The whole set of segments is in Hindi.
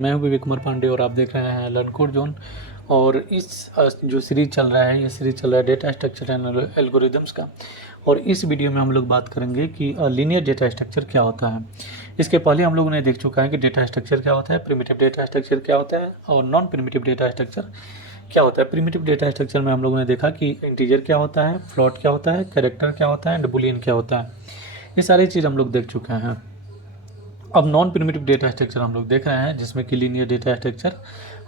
मैं हूं विवेक कुमार पांडे और आप देख रहे हैं लर्न कोड जोन। और इस जो सीरीज चल रहा है, ये सीरीज चल रहा है डेटा स्ट्रक्चर एंड एल्गोरिदम्स का। और इस वीडियो में हम लोग बात करेंगे कि लीनियर डेटा स्ट्रक्चर क्या होता है। इसके पहले हम लोगों ने देख चुका है कि डेटा स्ट्रक्चर क्या होता है, प्रिमिटिव डेटा स्ट्रक्चर क्या होता है और नॉन प्रिमिटिव डेटा स्ट्रक्चर क्या होता है। प्रिमिटिव डेटा स्ट्रक्चर में हम लोगों ने देखा कि इंटीजर क्या होता है, फ्लोट क्या होता है, कैरेक्टर क्या होता है एंड बुलियन क्या होता है। ये सारी चीज़ हम लोग देख चुके हैं। अब नॉन प्रिमिटिव डेटा स्ट्रक्चर हम लोग देख रहे हैं, जिसमें कि लीनियर डेटा स्ट्रक्चर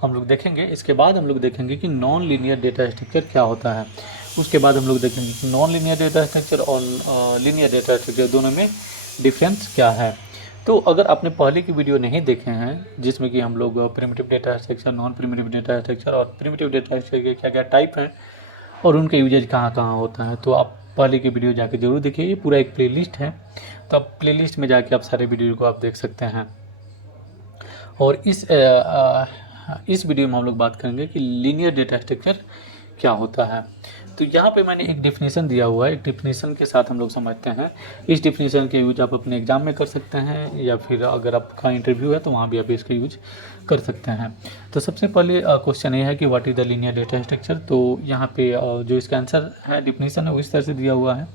हम लोग देखेंगे। इसके बाद हम लोग देखेंगे कि नॉन लीनियर डेटा स्ट्रक्चर क्या होता है। उसके बाद हम लोग देखेंगे कि नॉन लीनियर डेटा स्ट्रक्चर और लीनियर डेटा स्ट्रक्चर दोनों में डिफरेंस क्या है। तो अगर आपने पहले की वीडियो नहीं देखे हैं, जिसमें कि हम लोग primitive data structure, non primitive data structure और प्रिमिटिव डेटा स्ट्रक्चर के क्या क्या टाइप हैं और उनका यूजेज कहाँ कहाँ होता है, तो आप पहले की वीडियो जाके ज़रूर देखिए। ये पूरा एक प्लेलिस्ट है, तो आप प्लेलिस्ट में जाके आप सारे वीडियो को आप देख सकते हैं। और इस वीडियो में हम लोग बात करेंगे कि लीनियर डेटा स्ट्रक्चर क्या होता है। तो यहाँ पे मैंने एक डेफिनेशन दिया हुआ है, एक डेफिनेशन के साथ हम लोग समझते हैं। इस डेफिनेशन के यूज आप अपने एग्जाम में कर सकते हैं, या फिर अगर आपका इंटरव्यू है तो वहाँ भी आप इसका यूज कर सकते हैं। तो सबसे पहले क्वेश्चन ये है कि what is the linear data structure. तो यहाँ पे जो इसका आंसर है, डेफिनेशन है, वो इस तरह से दिया हुआ है।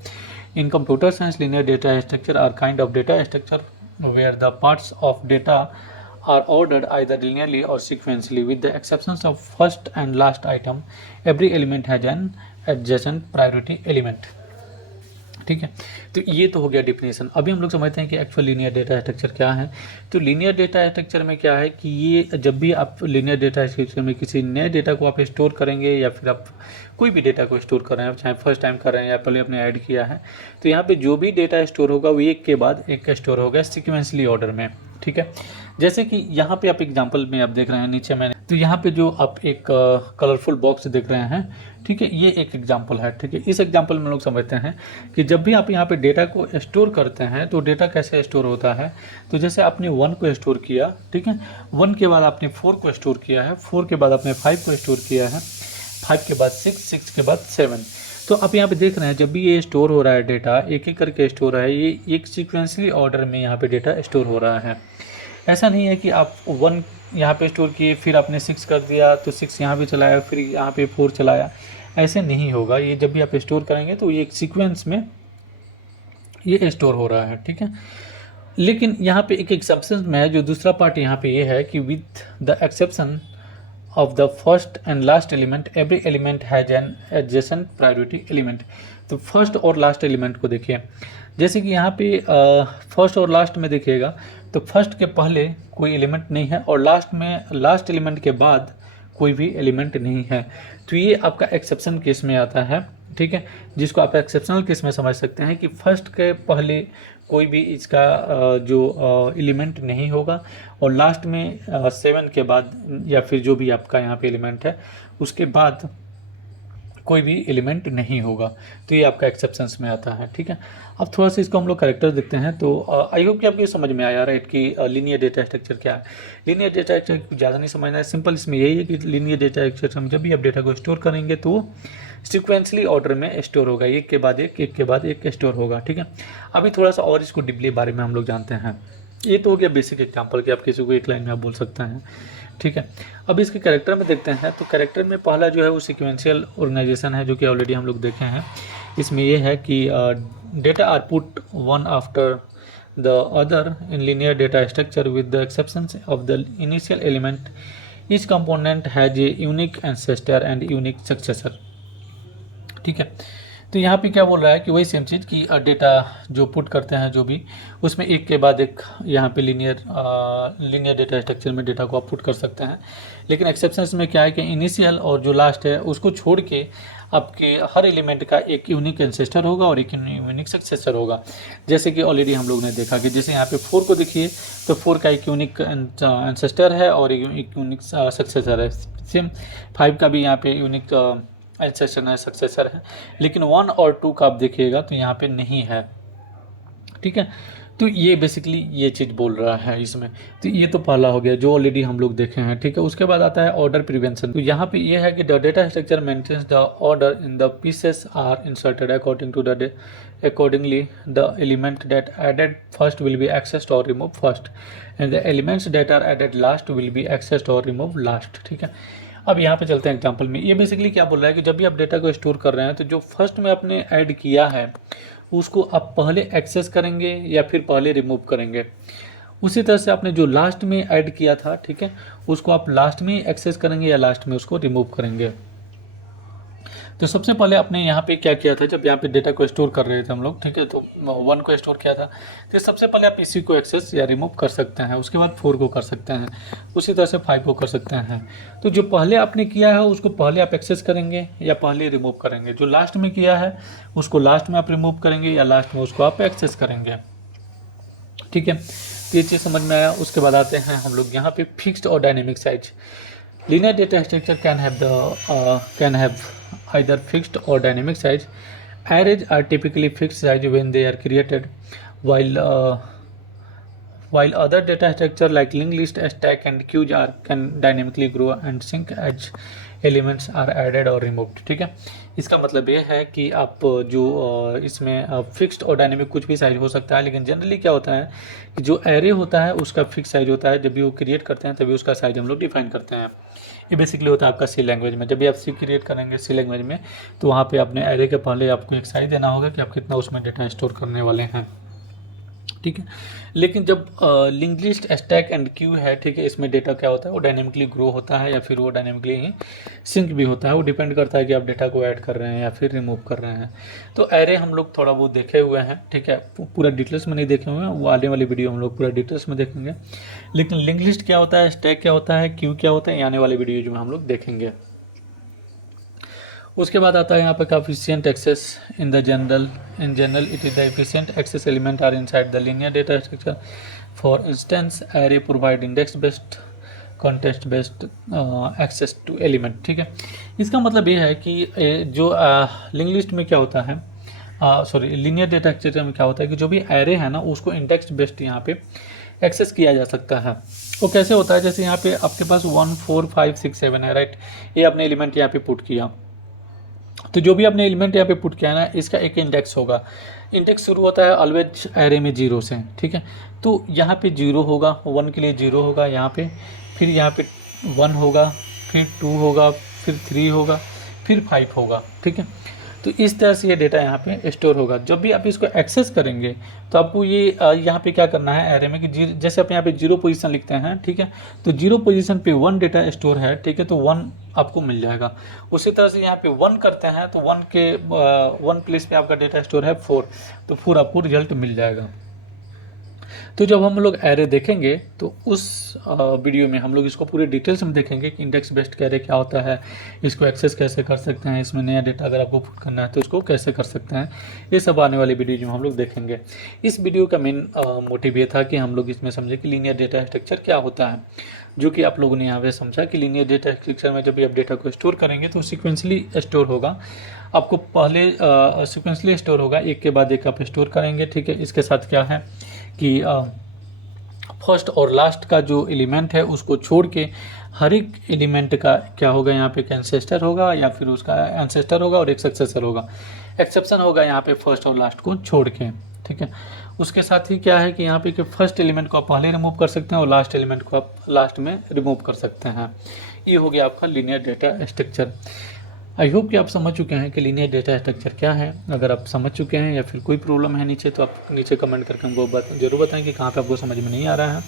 In computer science, linear data structure are kind of data structure where the parts of data are ordered either linearly or sequentially. With the exceptions of first and last item, every element has an adjacent priority element. ठीक है, तो ये तो हो गया डिफिनेशन। अभी हम लोग समझते हैं कि एक्चुअल लीनियर डेटा स्ट्रक्चर क्या है। तो लीनियर डेटा स्ट्रक्चर में क्या है कि ये जब भी आप लीनियर डेटा स्ट्रक्चर में किसी नए डेटा को आप स्टोर करेंगे, या फिर आप कोई भी डेटा को स्टोर कर रहे हैं, चाहे फर्स्ट टाइम कर रहे हैं या पहले आपने ऐड किया है, तो यहाँ पे जो भी डेटा स्टोर होगा वो एक के बाद एक स्टोर होगा सिक्वेंसली ऑर्डर में। ठीक है, जैसे कि यहाँ पे आप एग्जांपल में आप देख रहे हैं नीचे मैंने, तो यहाँ पे जो आप एक कलरफुल बॉक्स देख रहे हैं, ठीक है, ये एक एग्जांपल है। ठीक है, इस एग्जांपल में लोग समझते हैं कि जब भी आप यहाँ पे डेटा को स्टोर करते हैं तो डेटा कैसे स्टोर होता है। तो जैसे आपने 1 को स्टोर किया, ठीक है, 1 के बाद आपने 4 को स्टोर किया है, 4 के बाद आपने 5 को स्टोर किया है, 5 के बाद 6, 6 के बाद 7। तो आप यहाँ पे देख रहे हैं जब भी ये स्टोर हो रहा है डेटा, एक एक करके स्टोर है, ये एक सीक्वेंसली ऑर्डर में यहाँ पे डेटा स्टोर हो रहा है। ऐसा नहीं है कि आप 1 यहाँ पे स्टोर किए, फिर आपने 6 कर दिया तो 6 यहाँ पे चलाया, फिर यहाँ पे 4 चलाया। ऐसे नहीं होगा। ये जब भी आप स्टोर करेंगे तो ये एक सीक्वेंस में ये स्टोर हो रहा है। ठीक है, लेकिन यहाँ पे एक एक्सेप्शन में है, जो दूसरा पार्ट यहाँ पे ये है कि with the exception of the first and last element, every element has an adjacent priority element। तो फर्स्ट और लास्ट एलिमेंट को देखिए, जैसे कि यहाँ पे फर्स्ट और लास्ट में देखिएगा तो फर्स्ट के पहले कोई एलिमेंट नहीं है और लास्ट में लास्ट एलिमेंट के बाद कोई भी एलिमेंट नहीं है। तो ये आपका एक्सेप्शन केस में आता है। ठीक है, जिसको आप एक्सेप्शनल केस में समझ सकते हैं कि फर्स्ट के पहले कोई भी इसका जो एलिमेंट नहीं होगा, और लास्ट में 7 के बाद या फिर जो भी आपका यहाँ पे एलिमेंट है उसके बाद कोई भी एलिमेंट नहीं होगा। तो ये आपका एक्सेप्शंस में आता है। ठीक है, अब थोड़ा सा इसको हम लोग कैरेक्टर देखते हैं। तो आई होप कि आपको ये समझ में आया राइट कि लीनियर डेटा स्ट्रक्चर क्या है। लीनियर डेटा स्ट्रक्चर ज़्यादा नहीं समझना है, सिंपल इसमें यही है कि लीनियर डेटा स्ट्रक्चर में जब भी आप डेटा को स्टोर करेंगे तो वो सिक्वेंसली ऑर्डर में स्टोर होगा, एक के बाद एक के बाद एक स्टोर होगा। ठीक है, अभी थोड़ा सा और इसको डीपली बारे में हम लोग जानते हैं। ये तो हो गया बेसिक एग्जाम्पल कि आप किसी को एक लाइन में आप बोल सकते हैं। ठीक है, अब इसके कैरेक्टर में देखते हैं। तो कैरेक्टर में पहला जो है वो सीक्वेंशियल ऑर्गेनाइजेशन है, जो कि ऑलरेडी हम लोग देखे हैं। इसमें ये है कि data are put one after the other in linear data structure with the exception of the initial element. Each component has a unique ancestor and unique successor. ठीक है, तो यहाँ पे क्या बोल रहा है कि वही सेम चीज़ कि डेटा जो पुट करते हैं जो भी, उसमें एक के बाद एक यहाँ पे लीनियर डेटा स्ट्रक्चर में डेटा को आप पुट कर सकते हैं। लेकिन एक्सेप्शंस में क्या है कि इनिशियल और जो लास्ट है उसको छोड़ के आपके हर एलिमेंट का एक यूनिक एंसेस्टर होगा और एक यूनिक सक्सेसर होगा। जैसे कि ऑलरेडी हम लोग ने देखा कि जैसे यहाँ पे 4 को देखिए तो 4 का एक यूनिक एंसेस्टर है और एक यूनिक सक्सेसर है। सेम 5 का भी यहाँ पे यूनिक एंसेस्टर है, सक्सेसर है। लेकिन 1 और 2 का आप देखिएगा तो यहाँ पे नहीं है। ठीक है, तो ये बेसिकली ये चीज़ बोल रहा है इसमें। तो ये तो पहला हो गया जो ऑलरेडी हम लोग देखे हैं, ठीक है। उसके बाद आता है ऑर्डर प्रिवेंशन। तो यहाँ पे ये है कि the data structure maintains the order in the pieces are inserted according to the accordingly the element that added first will be accessed or removed first and the elements that are added last will be accessed or removed last, ठीक है। अब यहाँ पे चलते हैं एग्जांपल में। ये बेसिकली क्या बोल रहा है कि जब भी आप डेटा को स्टोर कर रहे हैं तो जो फर्स्ट में आपने ऐड किया है उसको आप पहले एक्सेस करेंगे या फिर पहले रिमूव करेंगे। उसी तरह से आपने जो लास्ट में ऐड किया था, ठीक है, उसको आप लास्ट में एक्सेस करेंगे या लास्ट में उसको रिमूव करेंगे। तो सबसे पहले आपने यहाँ पे क्या किया था, जब यहाँ पे डेटा को स्टोर कर रहे थे हम लोग, ठीक है, तो 1 को स्टोर किया था, तो सबसे पहले आप इसी को एक्सेस या रिमूव कर सकते हैं। उसके बाद 4 को कर सकते हैं, उसी तरह से 5 को कर सकते हैं। तो जो पहले आपने किया है उसको पहले आप एक्सेस करेंगे या पहले रिमूव करेंगे। जो लास्ट में किया है उसको लास्ट में आप रिमूव करेंगे या लास्ट में उसको आप एक्सेस करेंगे, ठीक है। तो ये चीज़ समझ में आया। उसके बाद आते हैं हम लोग यहाँ पे फिक्स्ड और dynamic size. Linear data structure can have either fixed or dynamic size. Arrays are typically fixed size when they are created, while other data structure like linked list, stack, and queues can dynamically grow and shrink as elements are added or removed, ठीक है। इसका मतलब ये है कि आप जो इसमें फिक्स्ड और डायनेमिक कुछ भी साइज हो सकता है, लेकिन जनरली क्या होता है कि जो एरे होता है उसका फिक्स साइज होता है। जब भी वो क्रिएट करते हैं तभी उसका साइज हम लोग डिफाइन करते हैं। ये बेसिकली होता है आपका सी लैंग्वेज में। जब भी आप सी क्रिएट करेंगे सी लैंग्वेज में तो वहाँ पे अपने एरे के पहले आपको एक साइज देना होगा कि आप कितना उसमें डेटा स्टोर करने वाले हैं, ठीक है। लेकिन जब linked list, stack and Q है, ठीक है, इसमें डेटा क्या होता है वो डायनेमिकली ग्रो होता है या फिर वो डायनेमिकली ही सिंक भी होता है। वो डिपेंड करता है कि आप डेटा को ऐड कर रहे हैं या फिर रिमूव कर रहे हैं। तो एरे हम लोग थोड़ा बहुत देखे हुए हैं, ठीक है, पूरा डिटेल्स में नहीं देखे हुए हैं, वो आने वाली वीडियो हम लोग पूरा डिटेल्स में देखेंगे। लेकिन लिंक्ड लिस्ट क्या होता है, स्टैक क्या होता है, क्यू क्या होता है, आने वाली वीडियो में हम लोग देखेंगे। उसके बाद आता है यहाँ पर efficient access. In general it is the efficient access element are inside the linear data structure. For instance array provide index based context based access to element, ठीक है। इसका मतलब ये है कि जो लिंक लिस्ट में क्या होता है, लीनियर डेटा स्ट्रक्चर में क्या होता है कि जो भी एरे है ना उसको इंडेक्स बेस्ड यहाँ पे एक्सेस किया जा सकता है। वो कैसे होता है, जैसे यहाँ पे आपके पास 1 4 5 6 7 है, राइट। ये आपने एलिमेंट यहाँ पे पुट किया, तो जो भी आपने एलिमेंट यहाँ पे पुट किया ना इसका एक इंडेक्स होगा। इंडेक्स शुरू होता है ऑलवेज एरे में 0 से, ठीक है। तो यहाँ पे 0 होगा, 1 के लिए 0 होगा यहाँ पे, फिर यहाँ पे 1 होगा, फिर 2 होगा, फिर 3 होगा, फिर 5 होगा, ठीक है। तो इस तरह से ये डेटा यहाँ पे स्टोर होगा। जब भी आप इसको एक्सेस करेंगे तो आपको ये यहाँ पे क्या करना है एरे में कि जैसे आप यहाँ पे 0 पोजीशन लिखते हैं, ठीक है, तो 0 पोजीशन पे 1 डेटा स्टोर है, ठीक है, तो 1 आपको मिल जाएगा। उसी तरह से यहाँ पे 1 करते हैं तो 1 प्लेस पे आपका डेटा स्टोर है 4, तो 4 आपको रिजल्ट मिल जाएगा। तो जब हम लोग एरे देखेंगे तो उस वीडियो में हम लोग इसको पूरे डिटेल्स में देखेंगे कि इंडेक्स बेस्ड एरे क्या होता है, इसको एक्सेस कैसे कर सकते हैं, इसमें नया डेटा अगर आपको पुट करना है तो इसको कैसे कर सकते हैं। ये सब आने वाली वीडियो में हम लोग देखेंगे। इस वीडियो का मेन मोटिव ये था कि हम लोग इसमें समझे कि लीनियर डेटा स्ट्रक्चर क्या होता है, जो कि आप लोगों ने यहाँ पे समझा कि लीनियर डेटा स्ट्रक्चर में जब भी आप डेटा को स्टोर करेंगे तो सीक्वेंसली स्टोर होगा। आपको पहले सीक्वेंसली स्टोर होगा, एक के बाद एक आप स्टोर करेंगे, ठीक है। इसके साथ क्या है कि फर्स्ट और लास्ट का जो एलिमेंट है उसको छोड़ के हर एक एलिमेंट का क्या होगा, यहाँ पे एक एंसेस्टर होगा या फिर उसका एंसेस्टर होगा और एक सक्सेसर होगा। एक्सेप्शन होगा यहाँ पे फर्स्ट और लास्ट को छोड़ के, ठीक है। उसके साथ ही क्या है कि यहाँ पे कि फर्स्ट एलिमेंट को आप पहले रिमूव कर सकते हैं और लास्ट एलिमेंट को आप लास्ट में रिमूव कर सकते हैं। ये हो गया आपका linear data structure. I hope कि आप समझ चुके हैं कि लीनियर डेटा स्ट्रक्चर क्या है। अगर आप समझ चुके हैं या फिर कोई प्रॉब्लम है नीचे तो आप नीचे कमेंट करके हमको जरूर बताएं कि कहाँ पे आपको समझ में नहीं आ रहा है।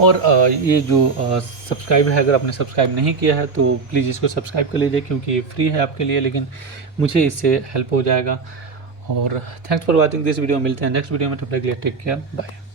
और ये जो सब्सक्राइब है, अगर आपने सब्सक्राइब नहीं किया है तो प्लीज़ इसको सब्सक्राइब कर लीजिए, क्योंकि ये फ्री है आपके लिए, लेकिन मुझे इससे हेल्प हो जाएगा। और thanks for watching this video. मिलते हैं नेक्स्ट वीडियो में, तब तक के लिए टेक केयर, बाय।